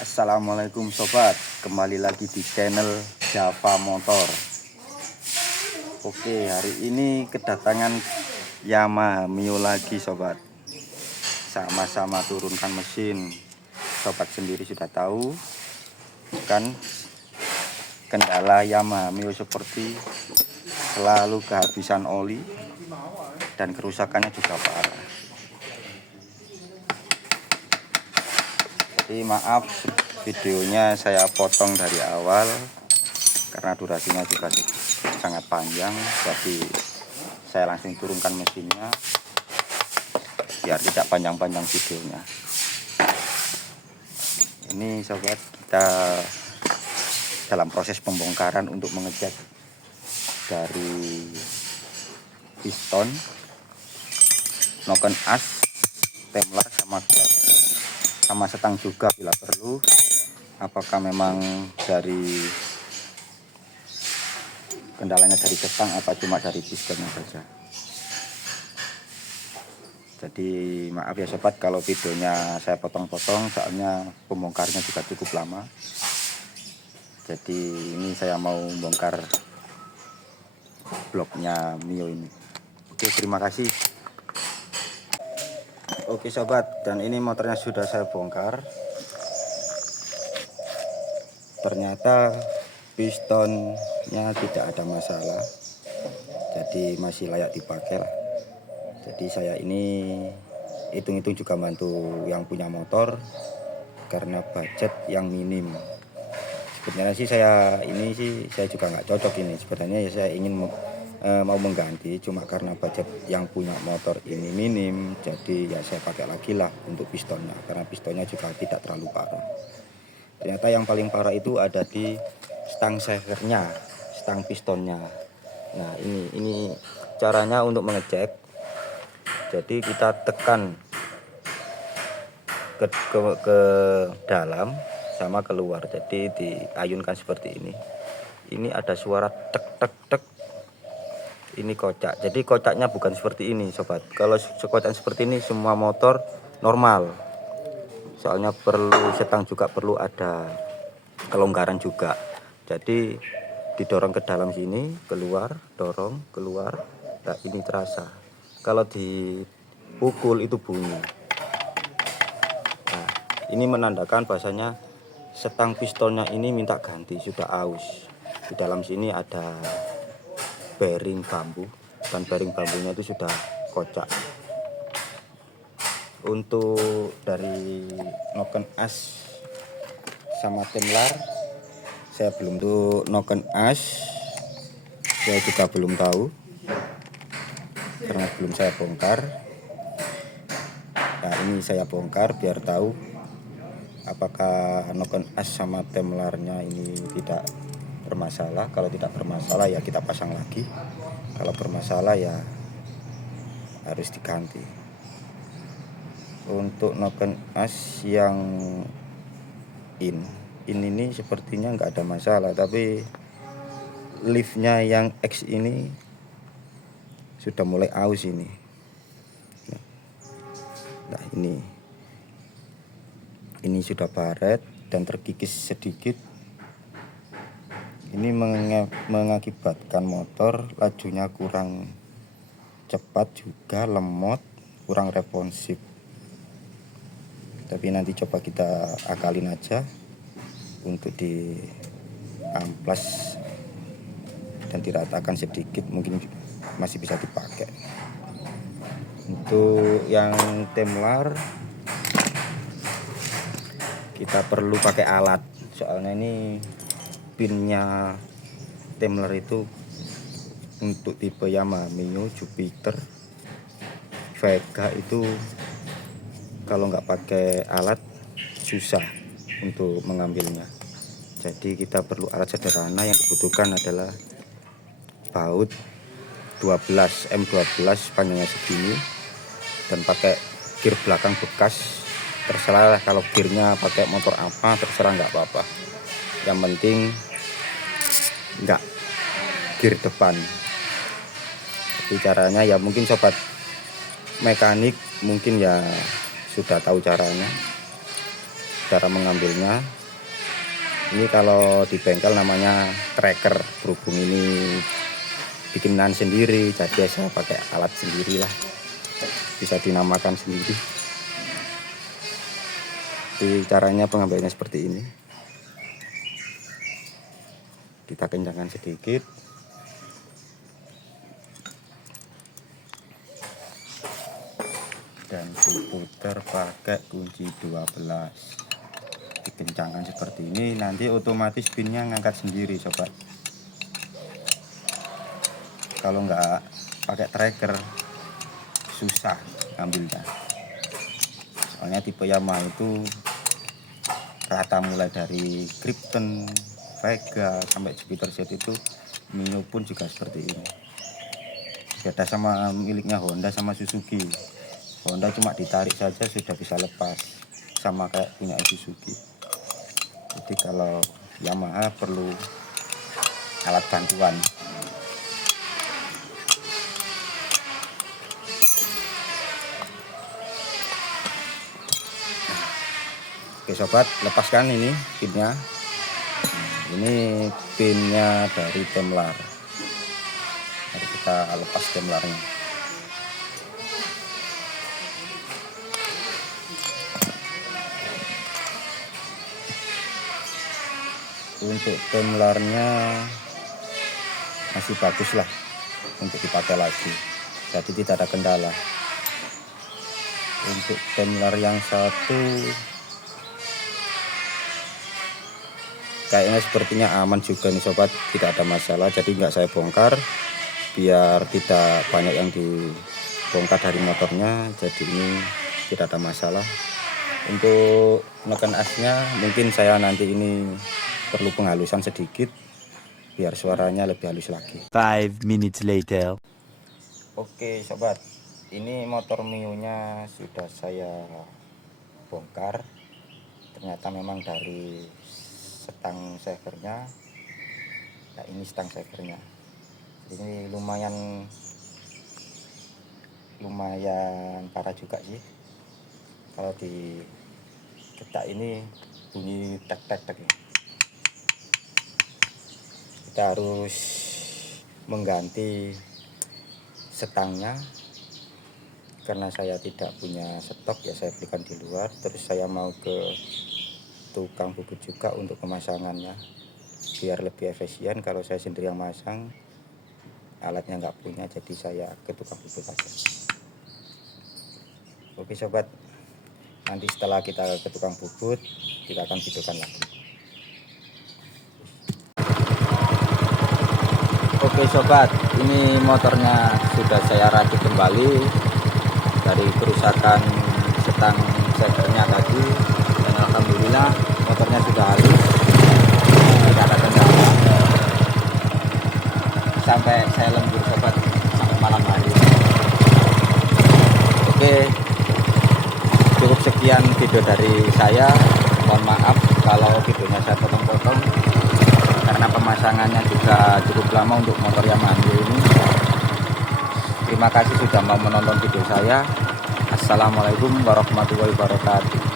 Assalamualaikum sobat, kembali lagi di channel Java Motor. Oke, hari ini kedatangan Yamaha Mio lagi sobat. Sama-sama turunkan mesin. Sobat sendiri sudah tahu kan, kendala Yamaha Mio seperti selalu kehabisan oli dan kerusakannya juga parah. Jadi maaf videonya saya potong dari awal karena durasinya juga sangat panjang, jadi saya langsung turunkan mesinnya biar tidak panjang-panjang videonya. Ini sobat, kita dalam proses pembongkaran untuk mengecek dari piston, noken as, temlar sama setang juga bila perlu, apakah memang dari kendalanya dari setang atau cuma dari pistonnya saja. Jadi maaf ya sobat kalau videonya saya potong-potong, soalnya pembongkarnya juga cukup lama. Jadi ini saya mau bongkar bloknya Mio ini. Oke, terima kasih. Oke sobat, dan ini motornya sudah saya bongkar. Ternyata pistonnya tidak ada masalah, jadi masih layak dipakai lah. Jadi saya ini hitung-hitung juga bantu yang punya motor karena budget yang minim. Sebenarnya sih saya juga nggak cocok ini. Sebenarnya ya saya ingin mau mengganti, cuma karena budget yang punya motor ini minim, jadi ya saya pakai lagi lah untuk pistonnya, karena pistonnya juga tidak terlalu parah. Ternyata yang paling parah itu ada di stang sehernya, stang pistonnya. Nah ini caranya untuk mengecek. Jadi kita tekan ke dalam sama keluar, jadi diayunkan seperti ini. Ini ada suara tek tek tek. Ini kocak, jadi kocaknya bukan seperti ini sobat. Kalau kocak seperti ini semua motor normal, soalnya setang juga perlu ada kelonggaran juga. Jadi didorong ke dalam sini, keluar, dorong keluar. Nah ini terasa, kalau dipukul itu bunyi. Nah ini menandakan bahasanya setang pistonnya ini minta ganti, sudah aus. Di dalam sini ada bearing bambu, dan bearing bambunya itu sudah kocak. Untuk dari noken as sama temlar saya belum tuh. Noken as saya juga belum tahu karena belum saya bongkar. Nah ini saya bongkar biar tahu apakah noken as sama temlarnya ini tidak bermasalah. Kalau tidak bermasalah ya kita pasang lagi, kalau bermasalah ya harus diganti. Untuk noken as yang ini sepertinya nggak ada masalah, tapi liftnya yang X ini sudah mulai aus ini. Nah ini sudah baret dan terkikis sedikit. Ini mengakibatkan motor lajunya kurang cepat, juga lemot, kurang responsif. Tapi nanti coba kita akalin aja untuk di amplas dan diratakan sedikit, mungkin masih bisa dipakai. Untuk yang temlar kita perlu pakai alat, soalnya ini pinnya temlar itu untuk tipe Yamaha Mio, Jupiter, Vega itu kalau nggak pakai alat susah untuk mengambilnya. Jadi kita perlu alat sederhana, yang dibutuhkan adalah baut 12 M12 panjangnya segini, dan pakai gear belakang bekas. Terserah lah, kalau gearnya pakai motor apa terserah, nggak apa-apa, yang penting nggak gear depan. Jadi caranya ya mungkin sobat mekanik mungkin ya sudah tahu caranya. cara mengambilnya. Ini kalau di bengkel namanya tracker, berhubung ini bikinan sendiri, jadi saya pakai alat sendiri lah, bisa dinamakan sendiri. Jadi caranya pengambilannya seperti ini, kita kencangkan sedikit, dan diputar pakai kunci 12. Dikencangkan seperti ini, nanti otomatis pinnya ngangkat sendiri sobat. Kalau nggak pakai tracker susah ngambilnya, soalnya tipe Yamaha itu rata, mulai dari Krypton, Vega sampai Jupiter Z itu, Mio pun juga seperti ini. Beda sama miliknya Honda sama Suzuki. Honda cuma ditarik saja sudah bisa lepas, sama kayak punya Suzuki. Jadi kalau Yamaha perlu alat bantuan. Oke sobat, lepaskan ini pinnya. Ini pinnya dari Temlar. Mari kita lepas Temlarnya. Untuk Temlarnya masih bagus lah untuk dipakai lagi, jadi tidak ada kendala. Untuk Temlar yang satu kayaknya sepertinya aman juga nih sobat, tidak ada masalah, jadi nggak saya bongkar biar tidak banyak yang dibongkar dari motornya, jadi ini tidak ada masalah. Untuk menekan asnya mungkin saya nanti ini perlu penghalusan sedikit biar suaranya lebih halus lagi. 5 minutes later. Oke sobat, ini motor Mio nya sudah saya bongkar. Ternyata memang dari stang savernya, nah ini stang savernya, ini lumayan parah juga sih. Kalau di detak ini bunyi tek tek tek. Kita harus mengganti stangnya, karena saya tidak punya stok ya, saya belikan di luar. Terus saya mau ke tukang bubut juga untuk pemasangannya biar lebih efisien. Kalau saya sendiri yang masang, alatnya nggak punya, jadi saya ke tukang bubut aja. Oke sobat, nanti setelah kita ke tukang bubut kita akan videokan lagi. Oke sobat, ini motornya sudah saya rakit kembali dari kerusakan stang seternya tadi, dan alhamdulillah motornya sudah halus, tidak ada kendala sampai saya lembur sobat, sampai malam hari. Oke, cukup sekian video dari saya. Mohon maaf kalau videonya saya potong-potong, karena pemasangannya juga cukup lama untuk motor Yamaha ini. Terima kasih sudah mau menonton video saya. Assalamualaikum warahmatullahi wabarakatuh.